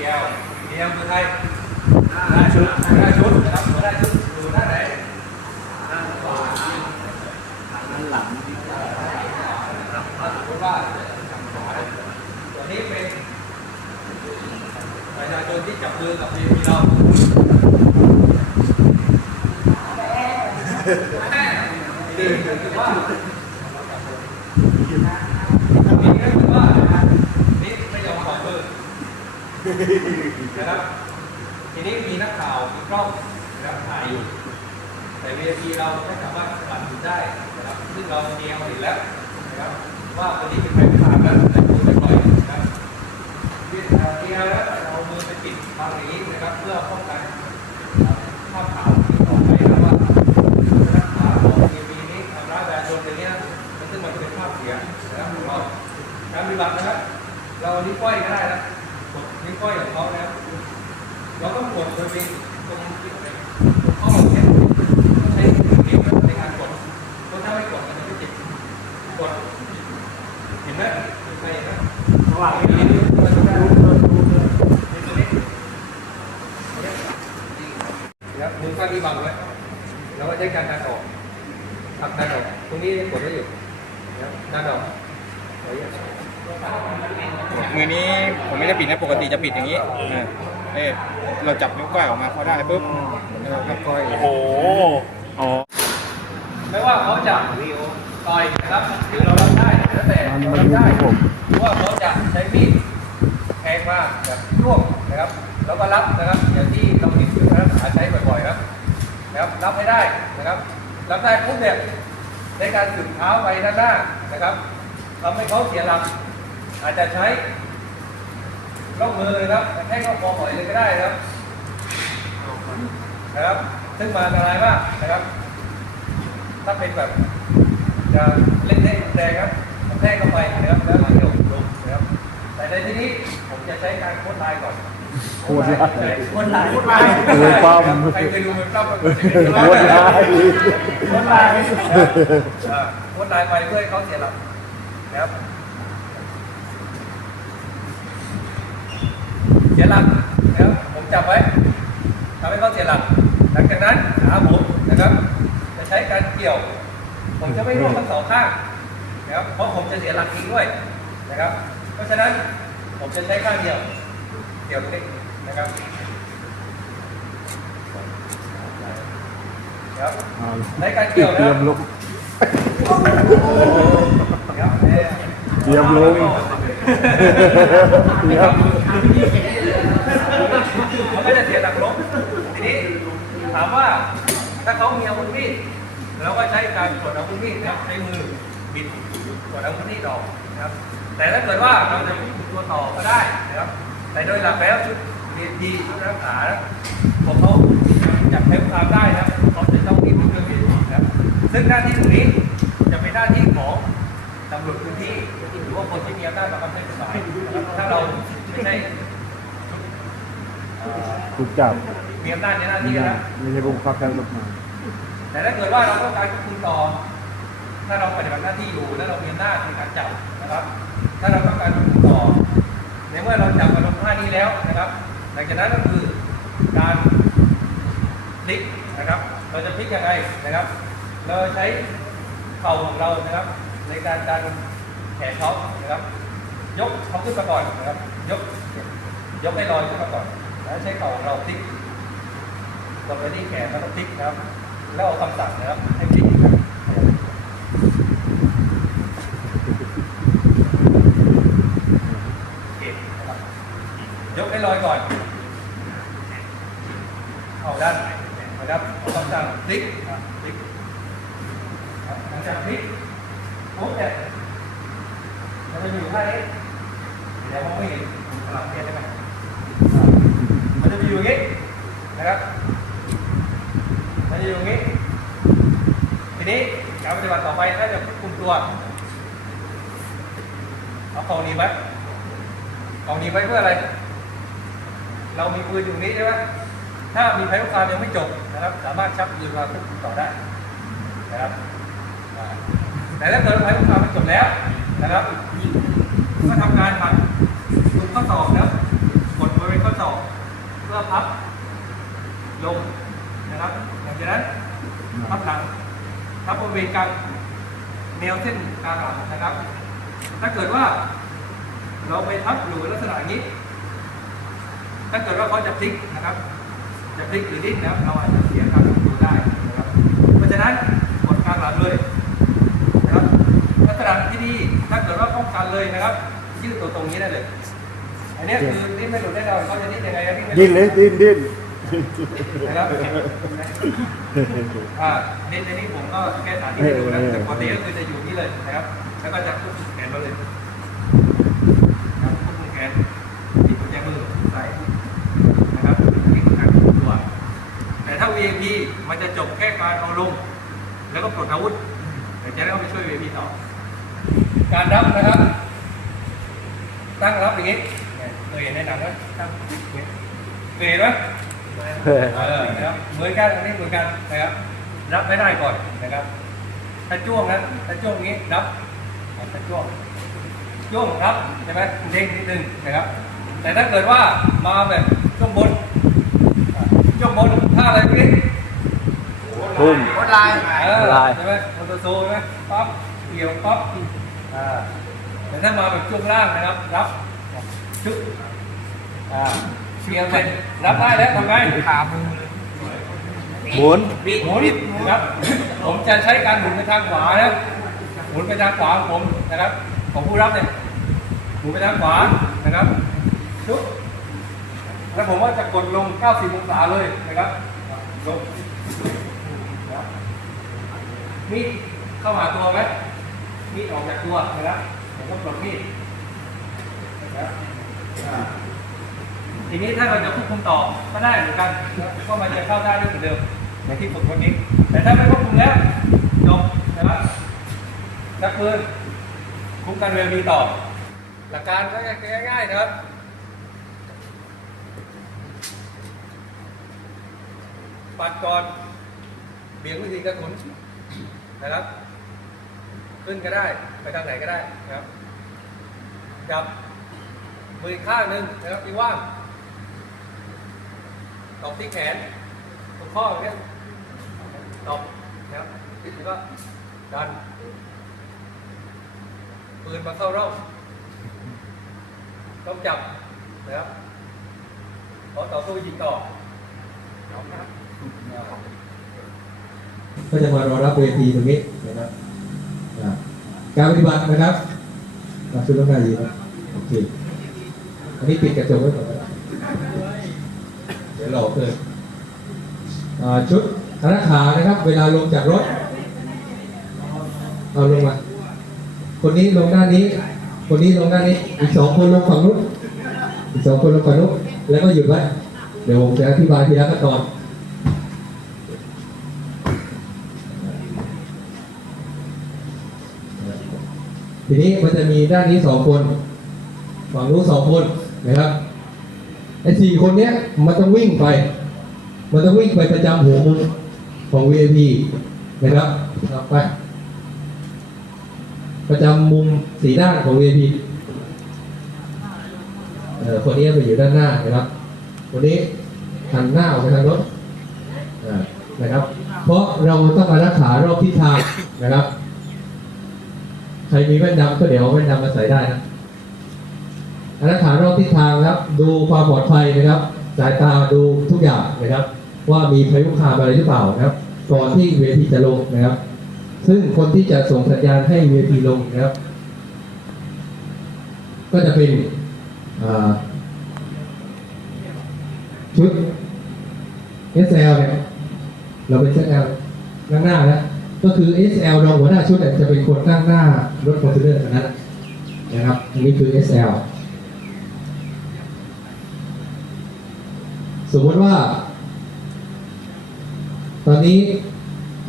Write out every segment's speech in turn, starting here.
DL DL คือใครหน้าชุดหน้าชุดนะครับหัวหน้าชุ นะครับ ทีนี้มีนักข่าวมีกล้องนะครับถ่ายอยู่แต่ VIP เราไม่สามารถบันทึกได้นะครับ ซึ่งเรามีเอาเห็นแล้วนะครับ ว่าคนนี้เป็นใครผ่านแล้วแต่พูดไม่ปล่อยนะครับเรียนเรียนแล้วเรามือไปปิดทางนี้นะครับ เพื่อป้องกันภาพข่าวที่ต่อไปนะว่านักข่าวของ VIP นี้ทำร้ายประชาชนอย่างเงี้ยมันซึ่งมันจะเป็นภาพเสียนะครับเราการปฏิบัตินะครับ เราวันิ้วก้อยก็ได้นะ นิ้วก้อยของเขานะครับเราต้องกดโดยเป็นตรงที่เป็นข้อมือเนี่ยใช้นิ้วในการกดเพราะถ้าไม่กดมันจะไม่ติดกดเห็นไหมใครเห็นไหมระหว่างนี้มันจะได้ดูดูดูดูนิ้วตัวนี้นะครับนิ้วข้างนี้บังไว้แล้วก็ใช้การดันออกผลักดันออกตรงนี้กดไว้อยู่นะครับดันออกขออนุญาต มือนี้ผมไม่ได้ปิดนะปกติจะปิดอย่างนี้อ่าเอ้ยเราจับนิ้วก้อยออกมาพอได้ปุ๊บเออครับก้อยโอ้โหอ๋อ ไม่ว่าเขาจะต่อยนะครับหรือเรารับได้แล้วแต่มันเรามารับดูได้ที่ผมหรือว่าเขาจะใช้มีดแทงมาแบบร่วงนะครับ แล้วก็รับนะครับอย่างที่เราเห็นคือนักศึกษาใช้บ่อยๆครับนะครับรับให้ได้นะครับ รับได้ปุ๊บเนี่ยในการสึกเท้าไปด้านหน้านะครับทำให้เขาเสียหลัก อาจจะใช้ล่องมือนะครับให้เขาคอหอยเลยก็ได้นะครับนะครับ ซึ่งมาอันตรายมากนะครับ ถ้าเป็นแบบจะเล่นได้แรงครับแทกเข้าไปนะครับแล้วเดี๋ยวลงนะครับ แต่ในที่นี้ผมจะใช้การโค้ดลน์ก่อนโคตรไล่โค้ดลน์โค้ดไลน์เออป้อมใครเคยดูมันป้อมโคตรล่โค้ดลน์เออโค้ดลน์ไปเพื่อให้เขาเสียหลักนะครับ เสียหลักนะครับผมจับไว้ทำให้เขาเสียหลัก หลังจากนั้นขาผมนะครับจะใช้การเกี่ยว ผมจะไม่ร่วมทั้งสองข้างนะครับเพราะผมจะเสียหลักอีกด้วยนะครับ เพราะฉะนั้นผมจะใช้ข้างเดียวเกี่ยวตรงนี้นะครับครับเอาในการเกี่ยวนะเตรียมลงครับเนี่ยเตรียมลงเตรียม มันก็จะเสียหลักลบทีนี้ถามว่า ถ้าเขามีอาวุธมีดเราก็ใช้การกดอาวุธมีดนะครับใช้มือบิดกดอาวุธมีดออกนะครับ แต่ถ้าเกิดว่าเราจะมีตัวต่อก็ได้นะครับ แต่โดยหลักแล้วชุดดีดีชุดรักษาของเขาจับเทปความได้นะเขาจะต้องมีเครื่องบินนะครับซึ่งหน้าที่ตรงนี้จะเป็นหน้าที่ของตำรวจพื้นที่หรือว่าคนที่มีอำนาจบังคับใช้กฎหมายถ้าเราไม่ใช่เอ่อถูกจับ มีอำนาจในหน้าไม่ที่ใช่นะไม่ใช่ผมฟักแค่รถมาแต่ถ้าเกิดว่าเราต้องการควบคุมต่อ ถ้าเราปฏิบัติหน้าที่อยู่แล้วเรามีอำนาจในการจับนะครับ ถ้าเราต้องการควบคุมต่อ ในเมื่อเราจับมาลงท่านี้แล้วนะครับ หลังจากนั้นก็คือการพลิกนะครับ เราจะพลิกยังไงนะครับ เราใช้เข่าของเรานะครับ ในการดันแขนเขานะครับ ยกเขาขึ้นมาก่อนนะครับ ยก ยกให้ลอยขึ้นมาก่อน แล้วใช้เข่าของเราพลิก กดไปที่แขนแล้วก็พลิกครับ แล้วเอาคำสั่งนะครับให้พลิกครับยกให้ลอยก่อน เอาด้านนะครับเอาคำสั่งพลิกนะครับพลิกหลังจากพลิกปุ๊บเนี่ยมันจะอยู่ท่านี้เดี๋ยวมองไม่เห็นสลับเปลี่ยนได้ไหมมันจะอยู่อย่างนี้นะครับ จะอยู่ตรงนี้ ทีนี้การปฏิบัติต่อไปถ้าจะควบคุมตัวเอาของนีบไว้ของนีบไว้เพื่ออะไร เรามีปืนอยู่นี้ใช่ไหมถ้ามีภัยคุกคามยังไม่จบนะครับ สามารถชักปืนมาควบคุมต่อได้นะครับแต่ถ้าเกิดภัยคุกคามมันจบแล้วนะครับก็ทำการหมัดลุกข้อศอกแล้วกดบริเวณข้อศพับลงนะครับ หลังนั้นพับหลังทับบริเวณกลางแนวเส้นกลางหลังนะครับ ถ้าเกิดว่าเราไปทับอยู่ลักษณะงนี้ ถ้าเกิดว่าเขาจะพลิกนะครับ จะพลิกหรือดิ้นนะครับเราอาจจะเสียการทรงตัวได้นะครับ เพราะฉะนั้นกดกลางหลังเลยนะครับลักษณะที่ดีถ้าเกิดว่าป้องกันเลยนะครับยืดตัวตรงนี้ได้เลย อันนี้คือดิ้นไม่หลุดแน่นอนเขาจะดิ้นยังไงดิ้นเลยดิ้นดิ้น นะครับอ่าในในนี้ผมก็แค่สาธิตให้ดูนะแต่ปกติก็คือจะอยู่นี่เลยนะครับ แล้วก็จะควบคุมแขนเราเลยนะครับควบคุมแขนที่กุญแจมือใส่นะครับนี่คือการควบคุมตัว แต่ถ้า VIP มันจะจบแค่การเอาลง แล้วก็ปลดอาวุธเดี๋ยวจะได้เอาไปช่วย VIP ต่อ การรับนะครับ ตั้งรับอย่างนี้เนี่ยเคยเห็นในหนังไหมตั้งอย่างนี้เคยเห็นไหมเออ เออนะครับเหมือนกันอันนี้เหมือนกันนะครับรับไม่ได้ก่อนนะครับ ถ้าจ้วงนะถ้าจ้วงนี้รับถ้าจ้วงจ้วงรับใช่ไหมเด้งนิดนึงนะครับ แต่ถ้าเกิดว่ามาแบบจ้วงบนอะจ้วงบนท่าอะไรพี่พุ่มลายลายใช่ไหมโมโตโซใช่ไหมปั๊บเกี่ยวปั๊บอ่าแต่ถ้ามาแบบจ้วงล่างนะครับ รับชึบอ่า เชียร์เป็นรับได้แล้วทำไงขามือหมุนบิดหมุนนะครับ ผมจะใช้การหมุนไปทางขวานะหมุนไปทางขวาของผมนะครับของผู้รับเนี่ยหมุนไปทางขวานะครับชุบแล้วผมว่าจะกดลง 90 องศาเลยนะครับลงนะครับมีดเข้าหาตัวไหมมีดออกจากตัวนะครับผมก็ปลดมีดนะครับอ่า ทีนี้ถ้าเราจะควบคุมต่อก็ได้เหมือนกันก็มันจะเข้าได้ด้วยเหมือนเดิมในที่ฝึกวันนี้ แต่ถ้าไม่ควบคุมแล้วจบนะครับนักปืนคุ้มกันเรือมีต่อ หลักการก็ง่ายๆนะครับปัดก่อนเบี่ยงวิธีกระสุนนะครับ ขึ้นก็ได้ไปทางไหนก็ได้นะครับจับมือข้างหนึ่งนะครับที่ว่าง ตบที่แขนตรงข้ออย่างเงี้ยตบนะครับแล้วก็ดัน ปืนมาเข้าร่องต้องจับนะครับพอต่อสู้ยิงต่อก็จะมารอรับเวทีตรงนี้นะครับการปฏิบัตินะครับอ่าชุดต้องได้ดีนะโอเคอันนี้ปิดกระจกไว้ก่อนนะครับ ดี๋ยวหลอกเลยอ่าชุดธนาขานะครับ เวลาลงจากรถ เอาลงมา คนนี้ลงด้านนี้ คนนี้ลงด้านนี้ อีกสองคนลงฝั่งนู้นอีกสองคนลงฝั่งนู้นแล้วก็หยุดไว้ เดี๋ยวผมจะอธิบายทีละขั้นตอนทีนี้มันจะมีด้านนี้สองคน ฝั่งนู้นสองคนนะครับ ไอ้สี่คนเนี้ยมันต้องวิ่งไป มันต้องวิ่งไปประจำหัวมุมของ VIP นะครับไปประจำมุมสีด้านของ VIP เอ่อคนนี้ไปอยู่ด้านหน้านะครับคนนี้หันหน้าออกไปทางรถนะครับ เพราะเราต้องการักษารอบทิศทางนะครับ ใครมีแว่นดำก็เดี๋ยวเอาแว่นดำมาใส่ได้นะ อันนั้นฐานรอบทิศทางครับ ดูความปลอดภัยนะครับ สายตาดูทุกอย่างนะครับ ว่ามีพายุคุกคามอะไรหรือเปล่านะครับ ก่อนที่เวทีจะลงนะครับ ซึ่งคนที่จะส่งสัญญาณให้เวทีลงนะครับ ก็จะเป็นชุด SL เนี่ยเราเป็น SL นั่งหน้าแล้วก็คือ SL รองหัวหน้าชุดจะเป็นคนนั่งหน้ารถคอนเทนเนอร์นนั้นนะครับอันนี้คือ SL สมมติว่า ตอนนี้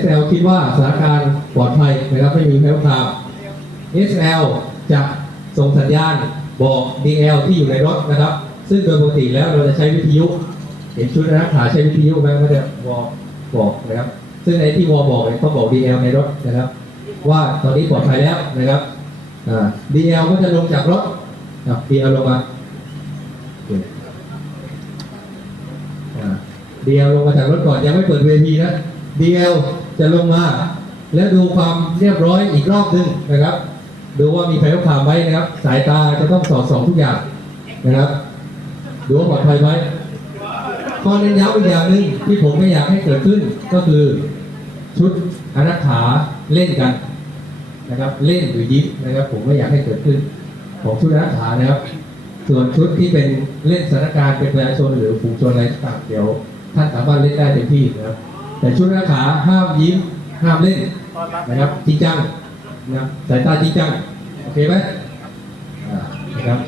SL คิดว่าสถานการณ์ปลอดภัยนะครับไม่มีแพ้วคราม SL จะส่งสัญญาณบอก DL ที่อยู่ในรถนะครับ ซึ่งโดยปกติแล้วเราจะใช้วิทยุเห็นชุดนักข่าใช้วิทยุไหมก็จะวอบอกนะครับ ซึ่งไอ้ที่วอบอกเนี่ยเขาบอก DL ในรถนะครับ ว่าตอนนี้ปลอดภัยแล้วนะครับอ่า DL ก็จะลงจากรถอะ DL ลงมา เดียวลงมาจากรถก่อนยังไม่เปิดเวทีนะเดียวจะลงมา แล้วดูความเรียบร้อยอีกรอบหนึ่งนะครับ ดูว่ามีไฟลุกขามไหมนะครับ สายตาจะต้องสอดส่องทุกอย่างนะครับดูว่าปลอดภัยไหมข้อเน้นย้ำอีกอย่างหนึ่งที่ผมไม่อยากให้เกิดขึ้นก็คือชุดอนักขาเล่นกันนะครับ เล่นหรือยิ้มนะครับ ผมไม่อยากให้เกิดขึ้น ของชุดอนักขานะครับ ส่วนชุดที่เป็นเล่นสถานการณ์เป็นประชาชนหรือฝูงชนอะไรต่างเดี๋ยว ท่านสามารถเล่นได้เต็มที่นะครับ แต่ชุดนักขาห้ามยิ้มห้ามเล่นนะครับจริงจังนะสายตาจริงจังโอเคไหมนะครับ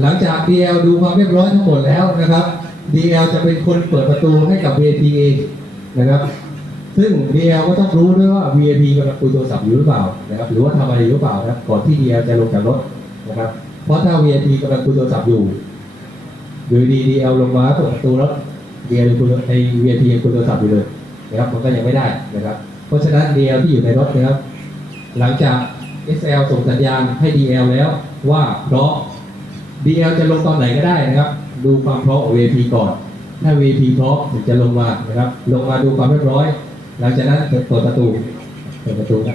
หลังจาก DL ดูความเรียบร้อยทั้งหมดแล้วนะครับ DL จะเป็นคนเปิดประตูให้กับ VIP เองนะครับ ซึ่ง DL ก็ต้องรู้ด้วยว่า VIP กำลังคุยโทรศัพท์อยู่หรือเปล่านะครับ หรือว่าทำอะไรอยู่หรือเปล่านะครับ ก่อนที่ DL จะลงจากรถนะครับ เพราะถ้า VIP กำลังคุยโทรศัพท์อยู่อยู่ดี DL ลงมาเปิดประตูแล้ว DL คุยใน VIP คุยโทรศัพท์อยู่เลยนะครับมันก็ยังไม่ได้นะครับ เพราะฉะนั้น DL ที่อยู่ในรถนะครับ หลังจาก SL ส่งสัญญาณให้ DL แล้วว่าเพราะ DL จะลงตอนไหนก็ได้นะครับ ดูความพร้อมของ VIP ก่อน ถ้า VIP พร้อมถึงจะลงมานะครับ ลงมาดูความเรียบร้อย หลังจากนั้นเปิดประตูเปิดประตูครั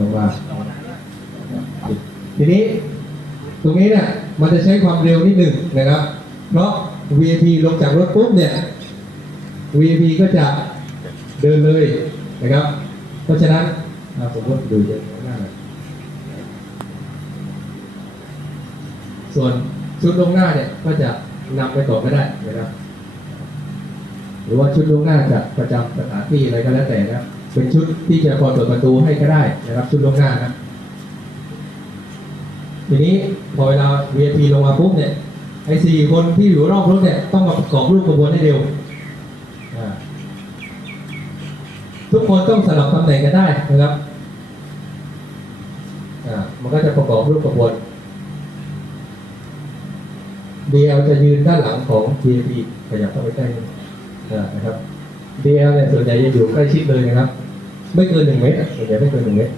ลงมา ทีนี้ตรงนี้เนี่ยมันจะใช้ความเร็วนิดหนึ่งนะครับ เพราะ VIP ลงจากรถปุ๊บเนี่ย VIP ก็จะเดินเลยนะครับ เพราะฉะนั้นผมก็ดูเยอะมากเลยส่วนชุดลงหน้าเนี่ยก็จะนำไปต่อก็ได้นะครับ หรือว่าชุดลงหน้าจะประจำสถานที่อะไรก็แล้วแต่นะครับ เป็นชุดที่จะคอเปิดประตูให้ก็ได้นะครับชุดลวงหน้านะทีนี้พอเวลา VIP ลงมาปุ๊บเนี่ยไอ้สี่คนที่อยู่รอบรถเนี่ยต้องมาประกอบรูปกระบวนให้เร็วทุกคนต้องสลับตำแหน่งกันได้นะครับอ่ามันก็จะประกอบรูปกระบวน DL จะยืนด้านหลังของ VIP ขยับเข้าไปใกล้นิดอ่านะครับ DL เนี่ยส่วนใหญ่จะอยู่ใกล้ชิดเลยนะครับ ไม่เกินหนึ่งเมตรส่วนใหญ่ไม่เกินหนึ่งเมตร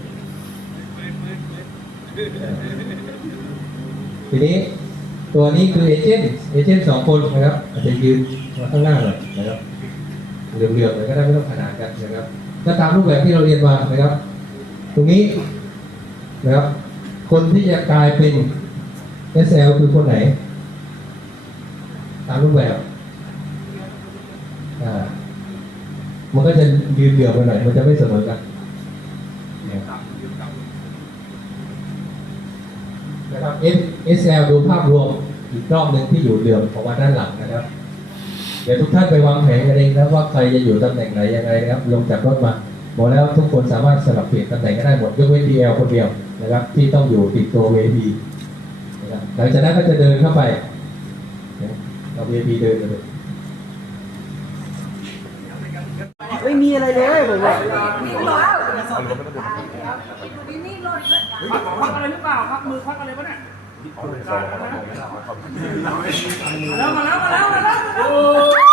ทีนี้ตัวนี้คือเอเจนต์เอเจนต์สองคนนะครับ อาจจะยืนมาข้างหน้าหน่อยนะครับเหลื่อมๆหน่อยก็ได้ไม่ต้องขนานกันนะครับก็ตามรูปแบบที่เราเรียนมานะครับ ตรงนี้นะครับ คนที่จะกลายเป็น SL คือคนไหน ตามรูปแบบอ่า มันก็จะยืนเดี่ยวไปหน่อยมันจะไม่เสมอกันนะครับ SL ดูภาพรวมอีกรอบหนึ่งที่อยู่เหลื่อมของวันด้านหลังนะครับ เดี๋ยวทุกท่านไปวางแผนกันเองนะว่าใครจะอยู่ตำแหน่งไหนยังไงนะครับ ลงจากรถมาบอกแล้วทุกคนสามารถสลับเปลี่ยนตำแหน่งก็ได้หมดยกเว้น DL คนเดียวนะครับ ที่ต้องอยู่ติดตัวเวทีหลังจากนั้นก็จะเดินเข้าไปเอา VIP เดินไปเลย ม่มีอะไรเลยผมว่าควักอะไรหรือเปล่าครับมือควักอะไรวะเนี่ยมาแล้วมาแล้วมาแล้วมาแล้ว